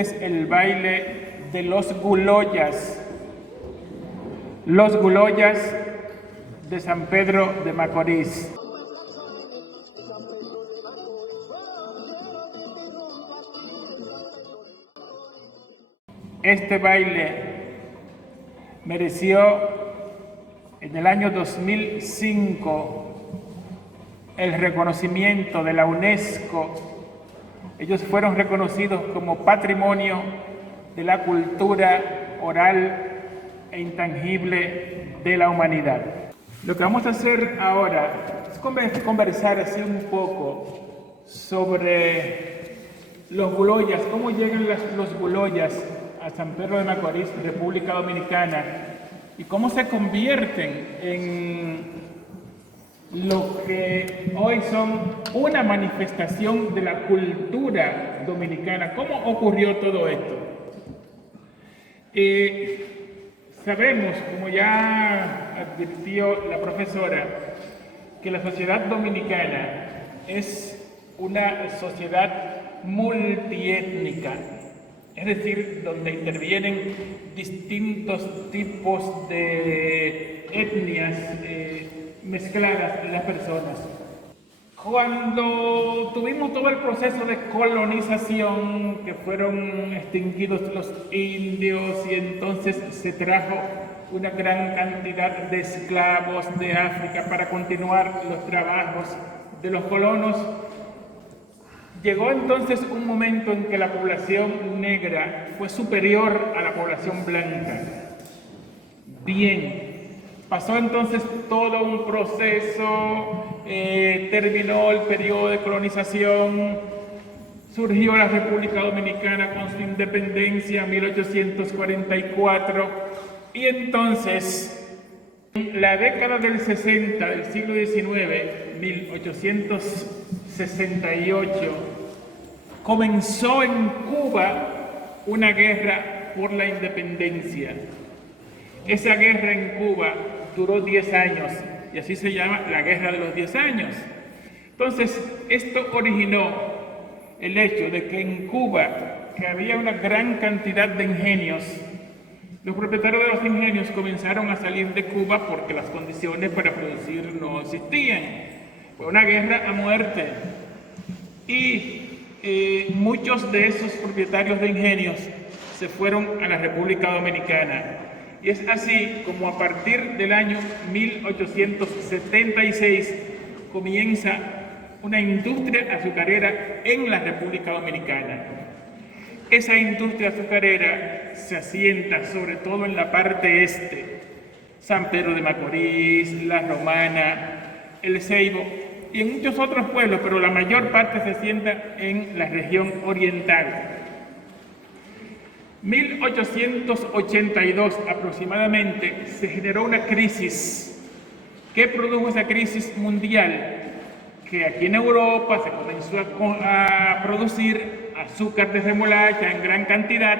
Este es el baile de los Guloyas de San Pedro de Macorís. Este baile mereció en el año 2005 el reconocimiento de la UNESCO. Ellos fueron reconocidos como Patrimonio de la Cultura Oral e Intangible de la Humanidad. Lo que vamos a hacer ahora es conversar así un poco sobre los Guloyas, cómo llegan los Guloyas a San Pedro de Macorís, República Dominicana, y cómo se convierten en lo que hoy son una manifestación de la cultura dominicana. ¿Cómo ocurrió todo esto? Sabemos, como ya advirtió la profesora, que la sociedad dominicana es una sociedad multiétnica, es decir, donde intervienen distintos tipos de etnias mezcladas en las personas. Cuando tuvimos todo el proceso de colonización, que fueron extinguidos los indios y entonces se trajo una gran cantidad de esclavos de África para continuar los trabajos de los colonos, llegó entonces un momento en que la población negra fue superior a la población blanca. Bien. Pasó entonces todo un proceso, terminó el periodo de colonización, surgió la República Dominicana con su independencia en 1844 y entonces en la década del 60 del siglo XIX, 1868, comenzó en Cuba una guerra por la independencia. Esa guerra en Cuba duró 10 años y así se llama la Guerra de los 10 años. Entonces, esto originó el hecho de que en Cuba, que había una gran cantidad de ingenios, los propietarios de los ingenios comenzaron a salir de Cuba porque las condiciones para producir no existían. Fue una guerra a muerte y muchos de esos propietarios de ingenios se fueron a la República Dominicana. Y es así como a partir del año 1876 comienza una industria azucarera en la República Dominicana. Esa industria azucarera se asienta sobre todo en la parte este, San Pedro de Macorís, La Romana, El Ceibo y en muchos otros pueblos, pero la mayor parte se asienta en la región oriental. 1882 aproximadamente se generó una crisis. ¿Qué produjo esa crisis mundial? Que aquí en Europa se comenzó a producir azúcar de remolacha en gran cantidad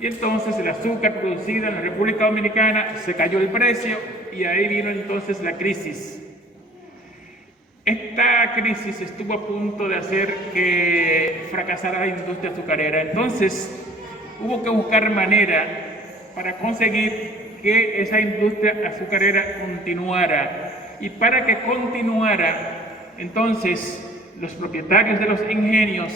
y entonces el azúcar producida en la República Dominicana se cayó el precio y ahí vino entonces la crisis. Esta crisis estuvo a punto de hacer que fracasara la industria azucarera. Entonces hubo que buscar manera para conseguir que esa industria azucarera continuara. Y para que continuara, entonces los propietarios de los ingenios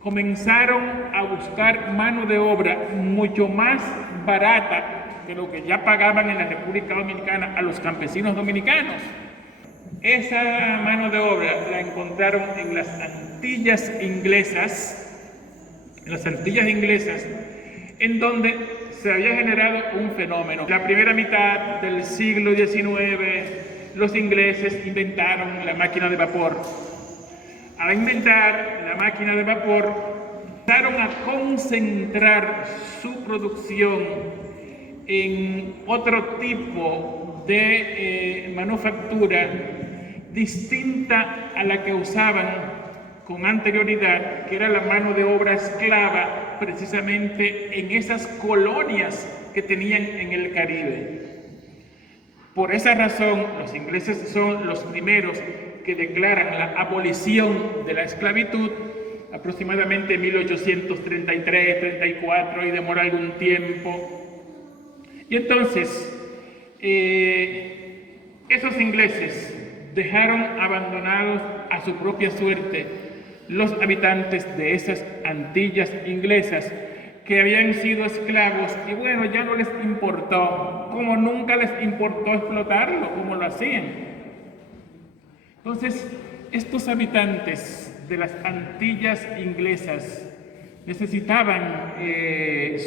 comenzaron a buscar mano de obra mucho más barata que lo que ya pagaban en la República Dominicana a los campesinos dominicanos. Esa mano de obra la encontraron en las Antillas Inglesas, en donde se había generado un fenómeno. La primera mitad del siglo XIX, los ingleses inventaron la máquina de vapor. Al inventar la máquina de vapor, empezaron a concentrar su producción en otro tipo de manufactura distinta a la que usaban con anterioridad, que era la mano de obra esclava, precisamente en esas colonias que tenían en el Caribe. Por esa razón, los ingleses son los primeros que declaran la abolición de la esclavitud aproximadamente 1833-34 y demora algún tiempo. Y entonces, esos ingleses dejaron abandonados a su propia suerte los habitantes de esas Antillas inglesas que habían sido esclavos y bueno, ya no les importó, como nunca les importó explotarlo, como lo hacían. Entonces, estos habitantes de las Antillas inglesas necesitaban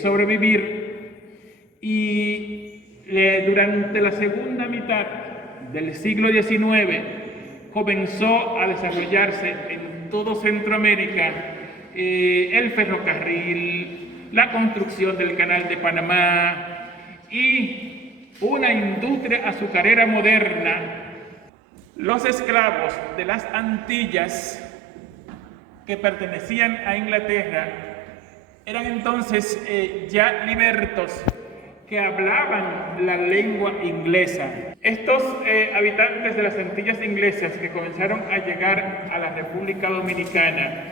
sobrevivir y durante la segunda mitad del siglo XIX comenzó a desarrollarse en todo Centroamérica el ferrocarril, la construcción del Canal de Panamá y una industria azucarera moderna. Los esclavos de las Antillas que pertenecían a Inglaterra eran entonces ya libertos, que hablaban la lengua inglesa. Estos habitantes de las Antillas inglesas que comenzaron a llegar a la República Dominicana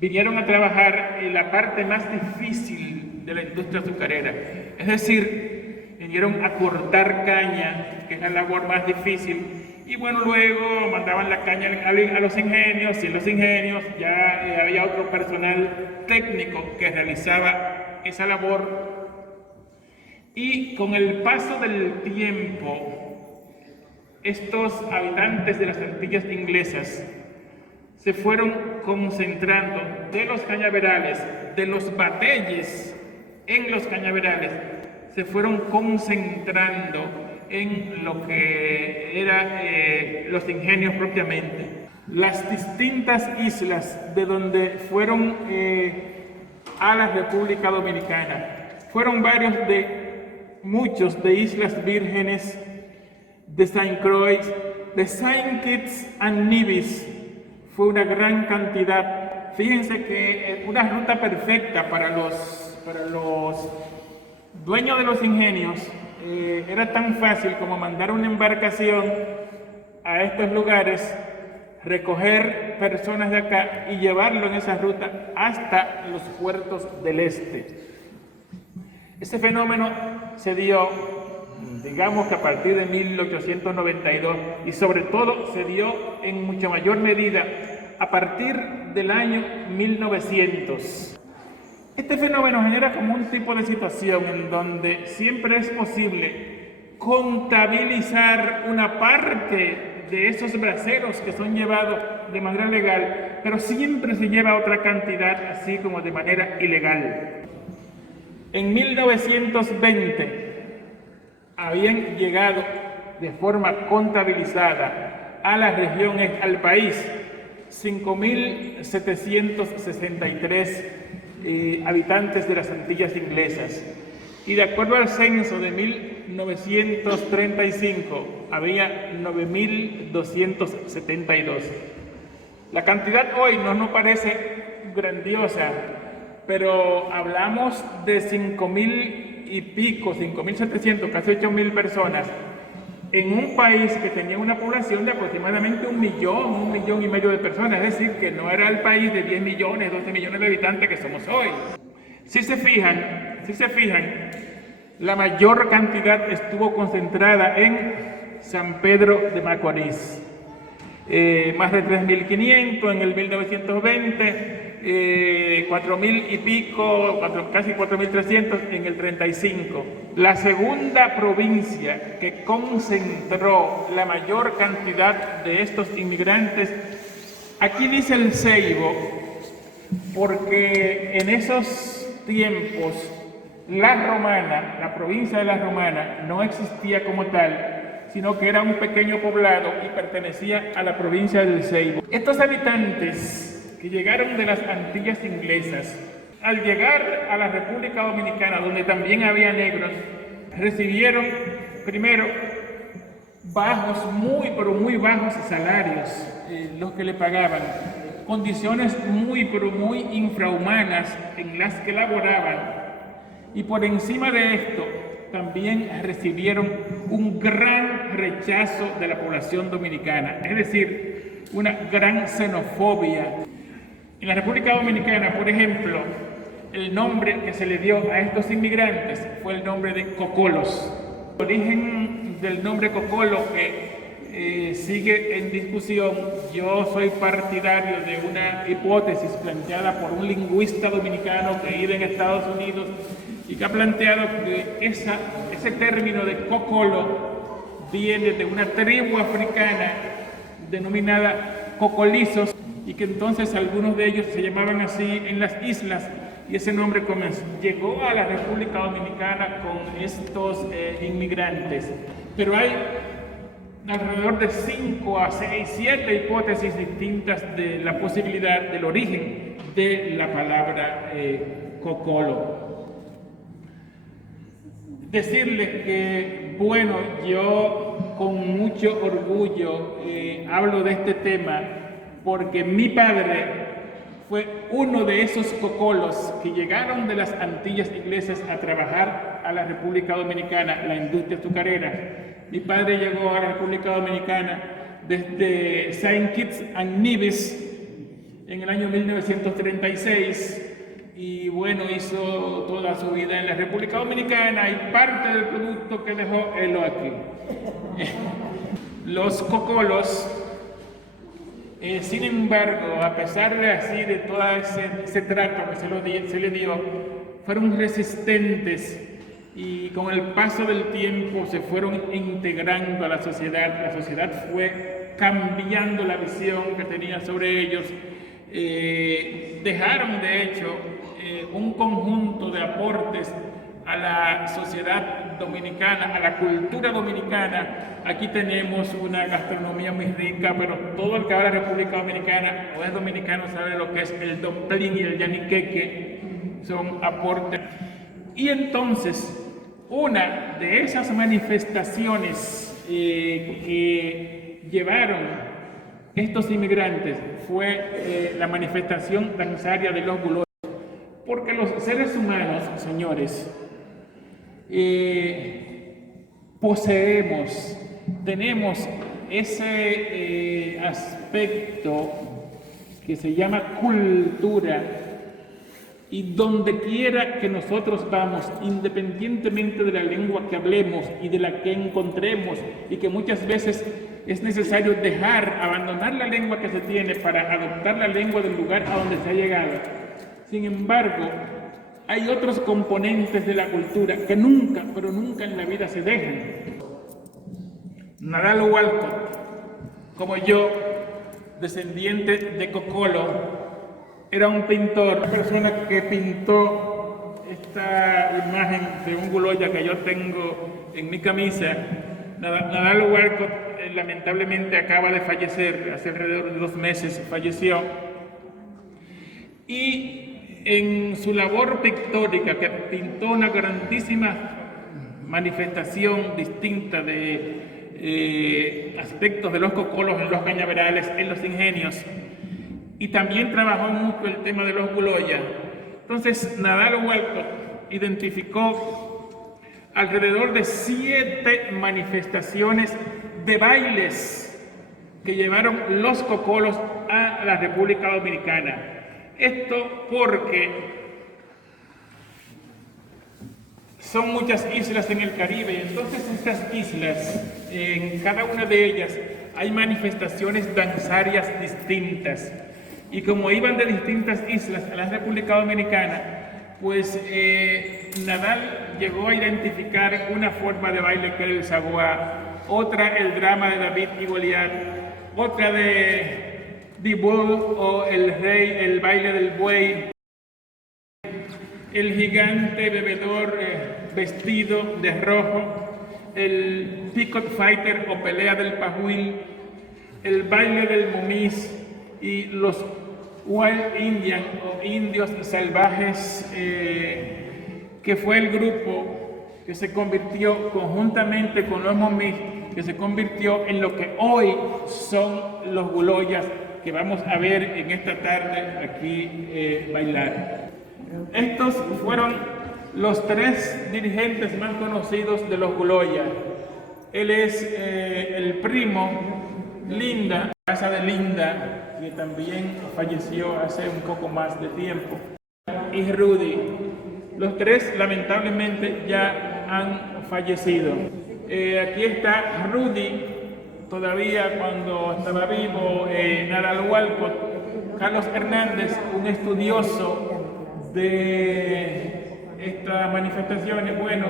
vinieron a trabajar en la parte más difícil de la industria azucarera, es decir, vinieron a cortar caña, que es la labor más difícil, y bueno, luego mandaban la caña a los ingenios, y en los ingenios ya había otro personal técnico que realizaba esa labor. Y con el paso del tiempo, estos habitantes de las Antillas inglesas se fueron concentrando de los cañaverales, de los batelles en los cañaverales, se fueron concentrando en lo que eran los ingenios propiamente. Las distintas islas de donde fueron a la República Dominicana fueron muchos de Islas Vírgenes, de St. Croix, de St. Kitts and Nevis. Fue una gran cantidad. Fíjense que una ruta perfecta para los dueños de los ingenios era tan fácil como mandar una embarcación a estos lugares, recoger personas de acá y llevarlo en esa ruta hasta los puertos del este. Ese fenómeno se dio, digamos que a partir de 1892 y sobre todo se dio en mucha mayor medida a partir del año 1900. Este fenómeno genera como un tipo de situación en donde siempre es posible contabilizar una parte de esos braceros que son llevados de manera legal, pero siempre se lleva otra cantidad así como de manera ilegal. En 1920 habían llegado de forma contabilizada a la región, al país, 5.763 habitantes de las Antillas inglesas. Y de acuerdo al censo de 1935, había 9.272. La cantidad hoy no nos parece grandiosa, pero hablamos de 5.000 y pico, 5.700, casi 8.000 personas, en un país que tenía una población de aproximadamente 1 millón y medio de personas, es decir, que no era el país de 10 millones, 12 millones de habitantes que somos hoy. Si se fijan, la mayor cantidad estuvo concentrada en San Pedro de Macorís, más de 3.500 en el 1920, 4.000 y pico, casi 4.300 en el 35. La segunda provincia que concentró la mayor cantidad de estos inmigrantes, aquí dice el Ceibo, porque en esos tiempos la provincia de La Romana no existía como tal, sino que era un pequeño poblado y pertenecía a la provincia del Ceibo. Estos habitantes que llegaron de las Antillas inglesas, al llegar a la República Dominicana, donde también había negros, recibieron primero muy bajos salarios, los que le pagaban, condiciones muy infrahumanas en las que laboraban, y por encima de esto también recibieron un gran rechazo de la población dominicana, es decir, una gran xenofobia. En la República Dominicana, por ejemplo, el nombre que se le dio a estos inmigrantes fue el nombre de cocolos. El origen del nombre cocolo que sigue en discusión. Yo soy partidario de una hipótesis planteada por un lingüista dominicano que vive en Estados Unidos y que ha planteado que ese término de cocolo viene de una tribu africana denominada cocolizos, y que entonces algunos de ellos se llamaban así en las islas, y ese nombre llegó a la República Dominicana con estos inmigrantes. Pero hay alrededor de 5 a 6, 7 hipótesis distintas de la posibilidad del origen de la palabra cocolo. Decirles que, bueno, yo con mucho orgullo hablo de este tema porque mi padre fue uno de esos cocolos que llegaron de las Antillas Inglesas a trabajar a la República Dominicana, la industria azucarera. Mi padre llegó a la República Dominicana desde Saint Kitts and Nevis en el año 1936 y bueno, hizo toda su vida en la República Dominicana y parte del producto que dejó él aquí. Los cocolos, sin embargo, a pesar de todo ese trato que se le dio, fueron resistentes y con el paso del tiempo se fueron integrando a la sociedad. La sociedad fue cambiando la visión que tenía sobre ellos. Dejaron, de hecho, un conjunto de aportes a la sociedad dominicana, a la cultura dominicana. Aquí tenemos una gastronomía muy rica, pero todo el que habla de República Dominicana o es dominicano sabe lo que es el domplín y el yaniqueque, son aportes. Y entonces, una de esas manifestaciones que llevaron estos inmigrantes fue la manifestación danzaria de los guloyos, porque los seres humanos, señores, tenemos ese aspecto que se llama cultura, y donde quiera que nosotros vamos, independientemente de la lengua que hablemos y de la que encontremos, y que muchas veces es necesario abandonar la lengua que se tiene para adoptar la lengua del lugar a donde se ha llegado. Sin embargo, hay otros componentes de la cultura que nunca, pero nunca en la vida se dejan. Nadal Walcott, como yo, descendiente de cocolo, era un pintor, una persona que pintó esta imagen de un guloya que yo tengo en mi camisa. Nadal Walcott lamentablemente acaba de fallecer, hace alrededor de 2 meses falleció. Y en su labor pictórica, que pintó una grandísima manifestación distinta de aspectos de los cocolos en los cañaverales, en los ingenios, y también trabajó mucho el tema de los guloyas. Entonces, Nadal Walcott identificó alrededor de 7 manifestaciones de bailes que llevaron los cocolos a la República Dominicana. Esto porque son muchas islas en el Caribe, y entonces estas islas, en cada una de ellas hay manifestaciones danzarias distintas. Y como iban de distintas islas a la República Dominicana, pues Nadal llegó a identificar una forma de baile que era el saguá, otra el drama de David y Goliat, otra de The Bull o el rey, el baile del buey, el gigante bebedor vestido de rojo, el Peacock Fighter o pelea del pajuil, el baile del mumis y los Wild Indian o indios salvajes, que fue el grupo que se convirtió conjuntamente con los mumis, que se convirtió en lo que hoy son los guloyas que vamos a ver en esta tarde aquí bailar. Estos fueron los 3 dirigentes más conocidos de los guloyas. Él es el primo Linda, casa de Linda, que también falleció hace un poco más de tiempo, y Rudy. Los tres lamentablemente ya han fallecido. Aquí está Rudy, todavía cuando estaba vivo, Narahualco, Carlos Hernández, un estudioso de estas manifestaciones, bueno,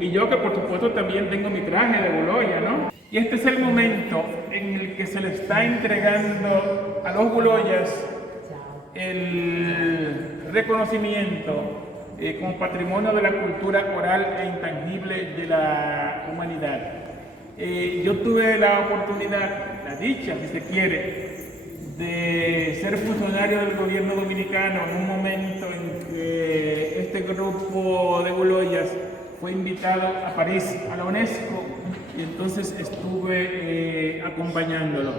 y yo que por supuesto también tengo mi traje de Guloya, ¿no? Y este es el momento en el que se le está entregando a los Guloyas el reconocimiento como patrimonio de la cultura oral e intangible de la humanidad. Yo tuve la oportunidad, la dicha, si se quiere, de ser funcionario del gobierno dominicano en un momento en que este grupo de Guloyas fue invitado a París, a la UNESCO, y entonces estuve acompañándolo.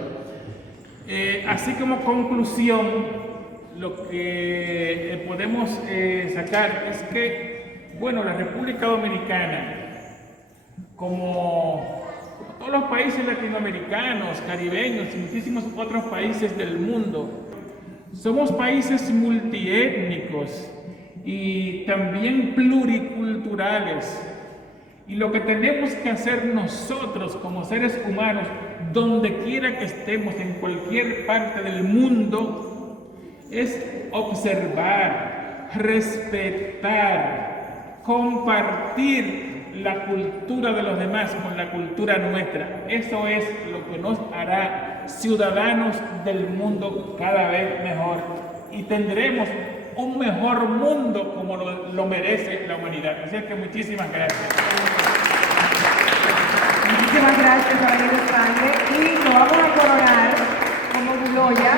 Así como conclusión, lo que podemos sacar es que, bueno, la República Dominicana, como todos los países latinoamericanos, caribeños y muchísimos otros países del mundo, somos países multiétnicos y también pluriculturales. Y lo que tenemos que hacer nosotros como seres humanos, donde quiera que estemos, en cualquier parte del mundo, es observar, respetar, compartir la cultura de los demás con la cultura nuestra. Eso es lo que nos hará ciudadanos del mundo cada vez mejor. Y tendremos un mejor mundo como lo merece la humanidad. Así que muchísimas gracias. Muchísimas gracias, Javier Sangre. Y lo vamos a coronar como Guloya.